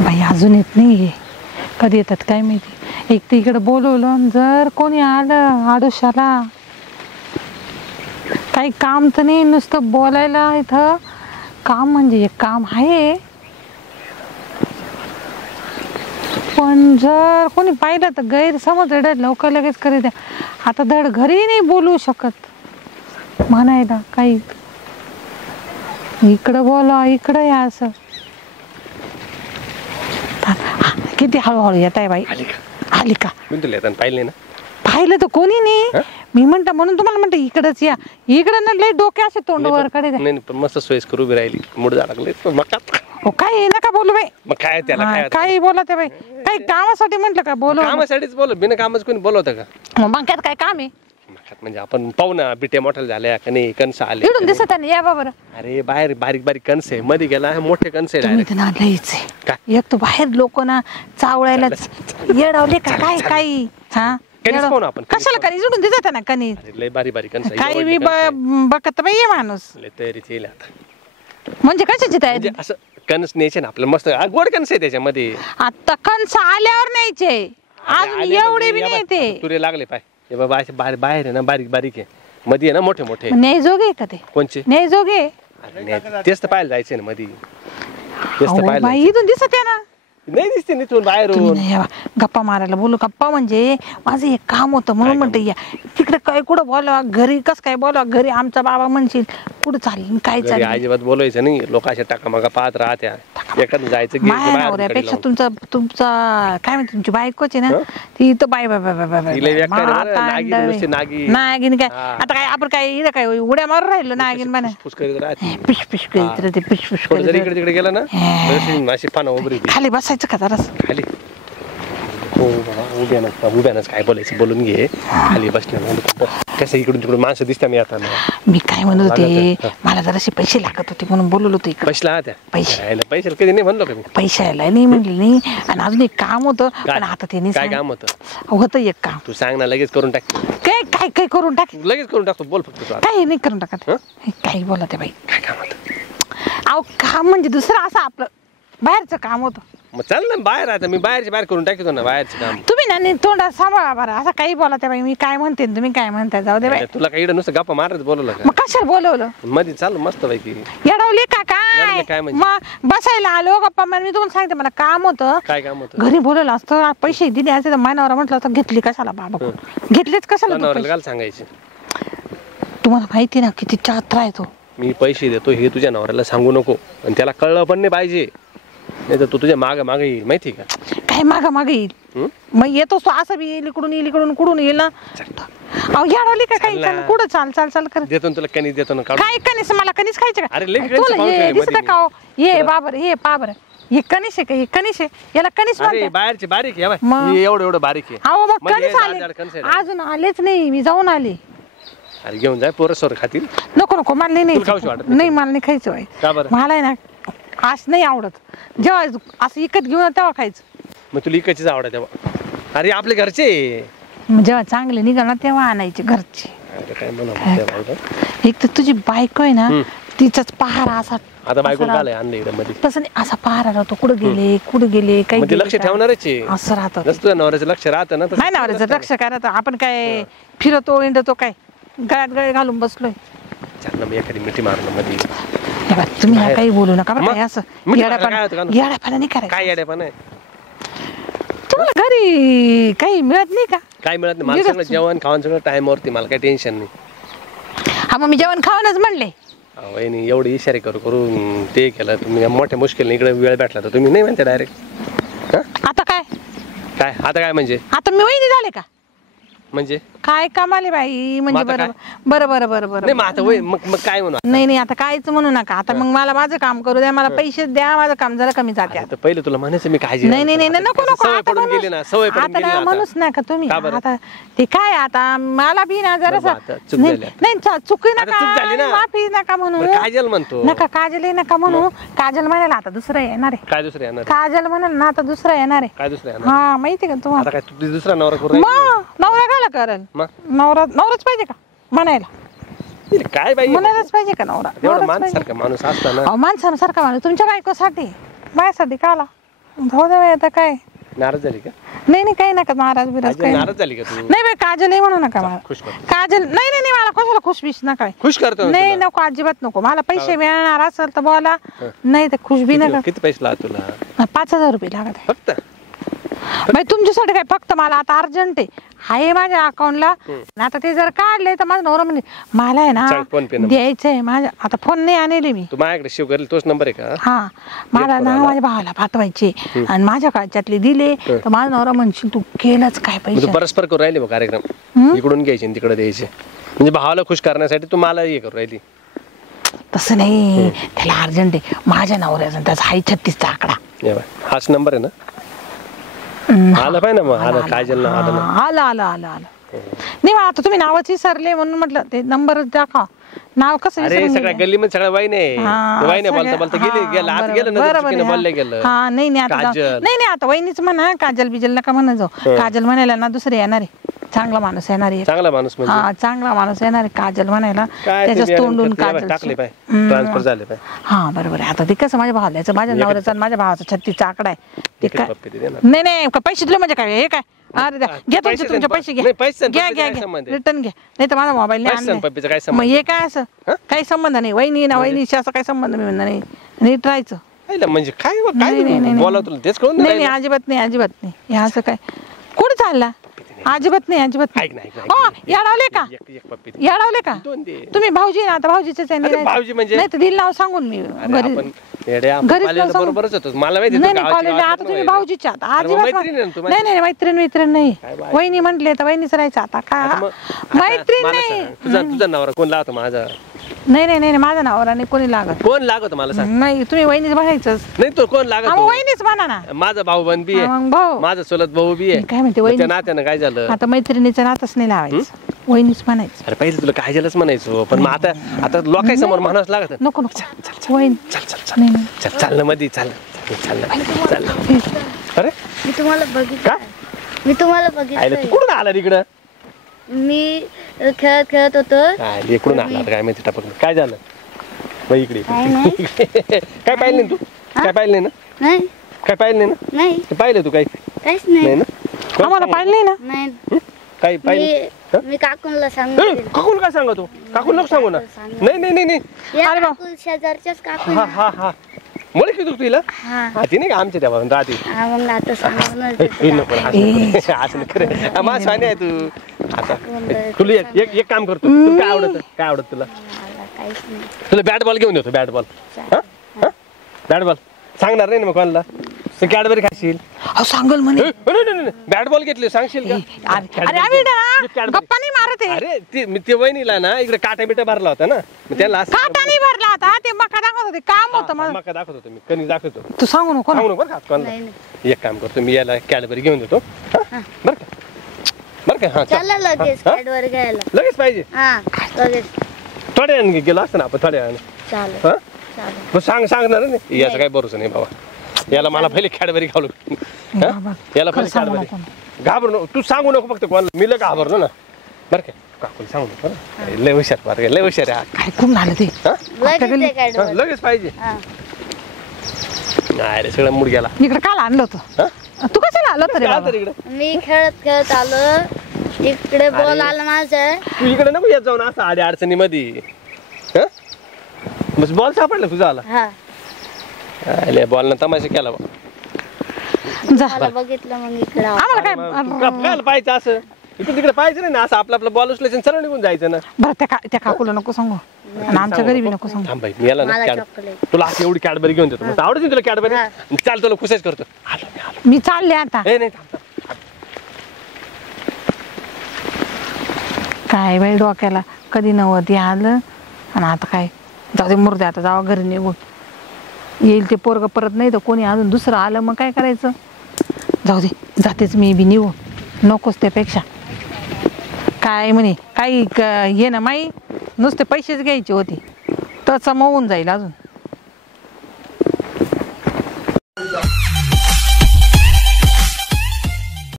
बाई अजून येत नाही, कधी येतात काय माहिती. एक तर इकडे बोलवलं, जर कोणी आलं आडोशाला, काही काम तर नाही, नुसतं बोलायला. इथं काम म्हणजे एक काम आहे, पण जर कोणी पाहिलं तर गैरसमज लोक लगेच करीत. आता धड घरी नाही बोलू शकत म्हणायला काही, इकडं बोला इकडं या असं. किती हळूहळू येत आहे बाई. आली का? पाहिले ना, पाहिलं तर कोणी नाही. मी म्हणता म्हणून तुम्हाला म्हणते इकडच या. इकडं ना लय डोके असे तोंडवर कडे. नाही पण मस्त सोयीस्कर उभी राहिली, मूड लागले हो काय नका बोलू बाई. मग काय त्याला काही बोला ते बाई, काही कामासाठी म्हटलं का बोलू? कामासाठीच बोल, बिना कामाच कोणी बोलवतं का? मग त्यात काय काम आहे? म्हणजे आपण पाहू ना, बिटे मोठ्या झाल्या का नाही, कणस आले इकडून दिसत आहे या बाबर. अरे बाहेर बारीक बारीक कणस आहे, मध्ये गेला मोठे कणस आहे. एक तर बाहेर लोक ना चावळायलाच येडावले का काय काही. हा कशाला कणीस इकडून दिसत आहे ना कणीस, लय बारीक बारीक कणस काही मी बघत बाई माणूस. तयारीच येईल आता. म्हणजे कशाची तयारी? असं कणस न्यायचे ना आपल्याला, मस्त गोड कणस आहे त्याच्यामध्ये. आता कणस आल्यावर न्यायचे, अजून एवढे बी नाही ते. तुरे लागले पाय बाहेर आहे ना, बारीक बारीक आहे, मध्ये आहे ना मोठे मोठे. न्यायजोगे का ते? कोणचे न्यायजोगे? तेच तर पाहायला जायचे ना मध्ये, तेच तर पाहायला. इथून दिसत आहे ना. नाही दिसते इथून बाहेरून. गप्पा मारायला बोलू. गप्पा म्हणजे माझं एक काम होतं म्हणून म्हणते या तिकडे. काय कुठं बोलावा घरी, कस काय बोलावा घरी? आमचा बाबा म्हणशील कुठं चालेल काय चालेल. अजिबात बोलायचं नाही, लोक अशा टाकामागा पाहत राहत्या. एखादं जायचं नवऱ्यापेक्षा तुमचा काय म्हणते तुमची बायकोच आहे ना ती तर बाय बाय बाय नागिन. काय आता काय आपण काय इथं काय उड्या मारून राहिलो नागिन म्हणा. पिश पिश करीत ते पिश पिश करीत. इकडे तिकडे गेला ना अशी पानं उभी खाली बसायचं का जरास खाली. हो बाबा उभ्यानच काय बोलायचं बोलून घे. खाली बसल्या कसं इकडून तिकडून माणसं दिसतात. मी आता मी काय म्हणत होते, मला जरासे पैसे लागत होते म्हणून बोललो होतो. पैसे कधी नाही म्हणलो का मी? पैशाला नाही म्हणले नाही. आणि अजून एक काम होतं, पण आता ते नाही. काय काम होतं एक काम. तू सांग ना, लगेच करून टाक. काय काय काय करून टाक, लगेच करून टाकतो. बोल फक्त. काही नाही करून टाकत. काही बोला ते बाई. काय काम होतं? अहो काम म्हणजे दुसरं असं आपलं बाहेरचं काम होतं. मग चल ना बाहेर. आता मी बाहेरच्या बाहेर करून टाकतो ना बाहेरचं काम. तुम्ही ना तोंडा सांभाळा बरं. असं काही बोला त्या बाई. मी काय म्हणते तुम्ही काय म्हणताय, जाऊ दे बाई. तुला काही नुसतं गप्पा मारत बोलवलं का? मग कशाला बोलवलं? मध्ये चालू मस्त पैकी येडवली का काय? मग बसायला आलो गप्पा मार. मी तुम्हाला सांगते मला काम होतं. काय काम होतं? घरी बोलवलं असतं, पैसे दिले असते तर मानावर म्हटलं असतं घेतली कशाला बाबा, घेतलेच कशाला? काय सांगायचे? तुम्हाला माहिती ना किती चात्रा आहे तो. मी पैसे देतो हे तुझ्या नवऱ्याला सांगू नको, आणि त्याला कळलं पण नाही पाहिजे, नाही तर तू तुझ्या माग मागे येईल. माहिती का? काय मागा मागे येईल? मग येतोस तो असं बी येईल, इकडून येईल इकडून कुठून येईल ना. अहो याडवली का काही? कुठं चाल चाल चाल कर. देतो तुला कणीस देतो ना. काय कणीस? मला कणीस खायचं का? अरे तुला हे दिसत का? ये बाबर ये बाबर. हे कणीस आहे का? हे कणीस आहे, याला कणीस म्हणतात. बाहेरचे बारीक आहे एवढं एवढं बारीक आहे. अहो मग कणीस आले अजून आलेच नाही. मी जाऊन आले. अरे घेऊन जाय, पोरं सोर खातील. नको नको मला नाही नाही मला नाही खायचं बाई. मला आहे ना आस नाही आवडत. जेव्हा असं इकत घेऊन तेव्हा खायचं. मग तुला इकडचीच आवडत तेव्हा? अरे आपले घरचे जेव्हा चांगले निघाल तेव्हा आणायचे घरचे. एक तर तुझी बायको आहे ना, तिचाच पहारा असा. आता बायको काय आणलं इकडे मध्ये? तसं नाही, असा पहारा राहतो. कुठे गेले काही लक्ष ठेवणारच असं राहतं. तुझ्या नवऱ्याचं लक्ष राहतं ना. नाही नवऱ्याचं लक्ष काय राहतं? आपण काय फिरतो इंडतो काय गळ्यात गळे घालून बसलोय. मी एखादी मिठी मारलं मध्ये. तुम्ही काही बोलू नका बरं. असं येड्यापणा नाही करायचं. काय येड्यापणा आहे? तुम्हाला घरी काही मिळत नाही का? काय मिळत नाही मला. सगळं जेवण खावण सगळं टाइमवरती. मला काही टेन्शन नाही. हा मग मी जेवण खावणच म्हणले. वहिनी एवढी इशारे करून ते केलं तुम्ही. मोठ्या मुश्किल इकडे वेळ भेटला तर तुम्ही नाही म्हणते डायरेक्ट. आता काय काय आता काय म्हणजे? आता मी वहिनी झाले का? म्हणजे काय कामाले बाई? म्हणजे बरं बरं बरं बरं मग काय म्हणू? नाही आता काहीच म्हणू नका. आता मग मला माझं काम करू द्या. मला पैसे द्या. माझं काम जरा कमी जाते. आता पहिले तुला म्हणायचं मी काळजी. नाही नको सवय पडून गेली ना. सवय पडून गेली आता म्हणूच नका तुम्ही. आता ते काय आता मला बी ना जरा नाही चुकी नका, माफी नका म्हणू. काजल म्हणतो नका काजल नका म्हणू. काजल म्हणाल आता दुसरं येणार आहे. काय दुसरं येणार? काजल म्हणाल ना आता दुसरं येणार आहे. काय दुसरं येणार? हा माहिती का तुम्हाला? काय तू दुसरा नवरा करू? नवरा करेल. नवराच पाहिजे का म्हणायला? काय बाई म्हणायलाच पाहिजे का नवरा? माणसारखा माणूस असता ना. माणसासारखा माणूस तुमच्या बायकोसाठी माझ्यासाठी का आला? जाऊ दे बाई, आता काय नाराज झाली का? नाही नाही काही नका नाराज बिराज अजून काही नाही. नाराज झाली का तू? नाही बाई काजल नाही म्हणू नका मला. खुश कर. काजल नाही नाही नाही, मला कशाला खुशबीश नका. खुश करतो ना नाही तुला. नको अजिबात नको. मला पैसे मिळणार असेल तर बोला, नाही तर खुशबी नका. किती पैसे लागत तुला? 5,000 रुपये लागत आहे फक्त? बाई तुमच्यासाठी काय, फक्त मला आता अर्जंट आहे माझ्या अकाउंटला. आता ते जर काढले तर माझा नवरा म्हणजे मला आहे सांग फोन पे ना नंबर. द्यायचंय. माझ्या आता फोन नाही आणले मी. तू माझ्याकडे शिव करेल तोच नंबर आहे का? हा मला ना माझ्या भावाला पाठवायचे आणि माझ्या काळच्यातले दिले तर माझा नवरा म्हणशील तू केलंच काय मग तू पैसे. परस्पर करू राहिले बघ कार्यक्रम, इकडून घ्यायचे आणि तिकडे द्यायचे, म्हणजे भावाला खुश करण्यासाठी तू मला हे करू राहिली. तसं नाही, त्याला अर्जंट आहे माझ्या नवऱ्याचा, त्याचा हाय 36चा आकडा. ये बाय, हाच नंबर आहे ना? आलं पाहिजे ना मग. आलं काजल ना? आलं ना? आलं आलं आलं आलं. नाही मग आता तुम्ही नावच विसरले म्हणून म्हटलं ते नंबर दाखवा. नाव कसं अरे विसरून सगळ्या गेले? गल्लीमध्ये सगळ्या वाईन आहे. हा, वाईन आहे, बोलता सगळ्या- बोलता गेले हा, गेलं, आत बरोबर, गेलं ना बरोबर चुकीनं आहे, बोलले हा. गेलं. हा नाही नाही आता काजल. नाही नाही आता वहिनीच म्हणा, काजल बिजल नका म्हणा जाऊ. काजल म्हणायला ना दुसरे येणार आहे, चांगला माणूस येणार आहे. चांगला माणूस म्हणजे हा चांगला माणूस येणार आहे काजल म्हणायला. काय ते त्याच्याच बियाणं तोंडून करते, काजल टाकले पाय, ट्रान्सफर झाले पाय. हा बरोबर आहे. आता ते कसं माझ्या भावाला याचं, माझ्या नवऱ्याचा आणि माझ्या भावाचा 36चा आकडा आहे. ते एकच काय पप्पी दे ना. नाही नाही का पैसे दिले म्हणजे काय हे काय? अरे द्या, घ्या पैसे तुमचे दे, पैसे घ्या. नाही, पैसे आणि घ्या पप्पीचा घ्या काय घ्या संबंध आहे? रिटर्न घ्या, नाही तर माझा मोबाईल नाही पैसे आणि आणलाय. पप्पीचा काय मग संबंध? हे काय असं काही संबंध नाही. वहिनी ना वहिनीशी असं काही संबंध मी म्हणणार नाही. नीट राहायचं. पाहिलं म्हणजे काय बघ, नाही, नाही, काय नाही, बोला तुला तेच कळून नाही नाही नाही राहिलं. अजिबात नाही अजिबात नाही. हे असं काय कुठं चालला? अजिबात नाही अजिबात ऐक ना, ऐक ना, ऐक हो ना. येडावले का? एक पप्पी दे. येडावले का? दोन दे. तुम्ही भाऊजी ना, आता भाऊजीच आहे. अरे भाऊजी म्हणजे? नाही तर दिल नाव सांगून मी अरे घरी. आपण येड्या, आपण घरीच कॉलेजला नव्हतं. बरोबरच होतो. मला माहिती नाही तू नाही गावाची कॉलेजला गावात आता तुम्ही राहिला. भाऊजीच्या आता अरे मग अजिबात मैत्रीण आहे ना तू माझी. नाही नाही मैत्रीण नाही. काय बाय. वहिनी म्हटले तर वहिनीच राहायचं आता आता का मग- मैत्रीण मला नाही. सांग, तुझा नवरा कोण लागतो माझा? नाही नाही नाही माझा नवराने कोणी लागत कोण लागतो मला सांग? नाही. तुम्ही वहिनीच म्हणायचंच. नाही तो कोण हा, मग लागतो? वहिनीच म्हणा ना. माझा भाऊ बन बी हा, मग आहे, भाऊ. माझा चुलत भाऊ बी आहे. मी काय म्हणते, मग त्या वहिनी- नात्यानं काय झालं? आता मैत्रिणीचं नातच नाही लावायचं, वहिनीच म्हणायचं. अरे पहिले तुला काजलच म्हणायचो, पण मग आता लोकांसमोर म्हणावंच लागत. नको नको वहिनी. चल चल चल नाही नाही चल चाल ना मध्ये, चाल चाल ना, चाल ना. अरे मी तुम्हाला बघितलं. का? मी तुम्हाला आयला बघितलं. तू कुठून आला इकडं? मी खेळत होतो. आयला, इकडून आला काय माहिती टपक. काय झालं बाई इकडे? काय नाही. काय पाहिलं नाही तू? काय पाहिलं नाही ना? नाही काय पाहिलं नाही ना? नाही ते पाहिलं तू काही काहीच नाही नाही. ना? कोण आम्हाला सांगितलं? पाहिलं नाही ना. नाही काही पाहिलं? मी काकूनला सांगून दिलं. काकून काय सांगतो? काकून नको सांगू ना. नाही नाही नाही नाही. या अरे बा. काकू शेजारच्याच काकू हा हा हा मुळे की तू तुला हा हा ती नाही का आमच्या त्या राहते. हा मग आता सांगूनच ए, देते. नको ना, असं नको. असं नको रे. हा, माझं स्वानी आहे तू. आता तुला एक काम करतो. तुला काय आवडत? काय आवडत तुला? मला काहीच नाही. तुला बॅट बॉल घेऊन देतो. Bat ball. बॅट बॉल सांगणार नाही ना मग कोणाला? तू कॅडबरी खाशील? अहो सांगल म्हणे. बॅट बॉल घेतली सांगशील का? अरे आम्ही ना Cadbury. गप्पा नाही मारत आहे. अरे ते वहिनीला ना इकडे काटा बिटा भरला होता ना, मग त्याला असं- काटा नाही भरला होता, ते मका दाखवत होते, काम होतं हा, माझं. मका दाखवत होतो मी, कणिक दाखवतो. तू सांगू नको ना. सांगू नको बरं का कोणाला. नाही नाही. एक काम करतो मी, याला कॅडबरी घेऊन देतो. हा? बरं का? बरं का? हा चल. चला लगेच हा? कॅडवर घ्यायला. लगेच पाहिजे. हा लगेच थोड्या वेळाने गेलो असतं ना आपण, थोड्या वेळाने. चालेल हा चालेल. मग सांगणार नाही याचा काही भरोसा नाही बाबा. याला मला पहिले कॅडबरी घालू. बाबा, याला खरं पहिले सांगू कॅडबरी. नको ना. घाबरू नको तू, सांगू नको फक्त कोणाला. मी लय घाबरलो ना बरं का? काकूला सांगू नको बरं. लय हुशार बरं का? लय हुशार आहे काय कुठून आलं ते? हा? लगेच ते हा, कॅडवर. लगेच पाहिजे. हा नाही रे सगळं मूड गेला. इकडे काल आणलं होतं. तू कशाला आलं होतं रे काय बाबा? तर इकडं मी खेळत आलो. इकडे बॉल आला माझा. तू इकडे नको येत जाऊन असं आडी अडचणीमध्ये. बस बॉल सापडला तुझा आला. हा बॉलनं तमाशा केला बा. जा मला बघितलं मग इकडे आलो. आम्हाला अरे मग तू काय पाहायचं असं? इकडे तिकडे पाहायचं नाही ना, असं आपलं आपलं बॉल उचलायचं सरळ निघून जायचं ना. बरं त्या काकूला नको सांगू आणि आमच्या घरी बी नको सांगू. थांब बाई, मी याला ना मला कॅड chocolate. तुला अशी एवढी कॅडबरी घेऊन देतो. मग आवडते तुला कॅडबरी? हा. चाल तुला खुशच करतो. आलो मी आलो. मी चालले आता. ए नाही थांब थांब. काय बाई डोक्याला कधी नव्हती आलं आणि आता काय. जाऊ दे मुर्दे, आता जावा घरी निघून. येईल ते पोरग परत नाही तर कोणी अजून दुसरं आलं मग काय करायचं. जाऊ दे जातेच मी बी निघून. नकोच त्यापेक्षा. काय म्हणे काही हे ना माई नुसते पैसेच घ्यायचे होते तर समोरून जाईल अजून.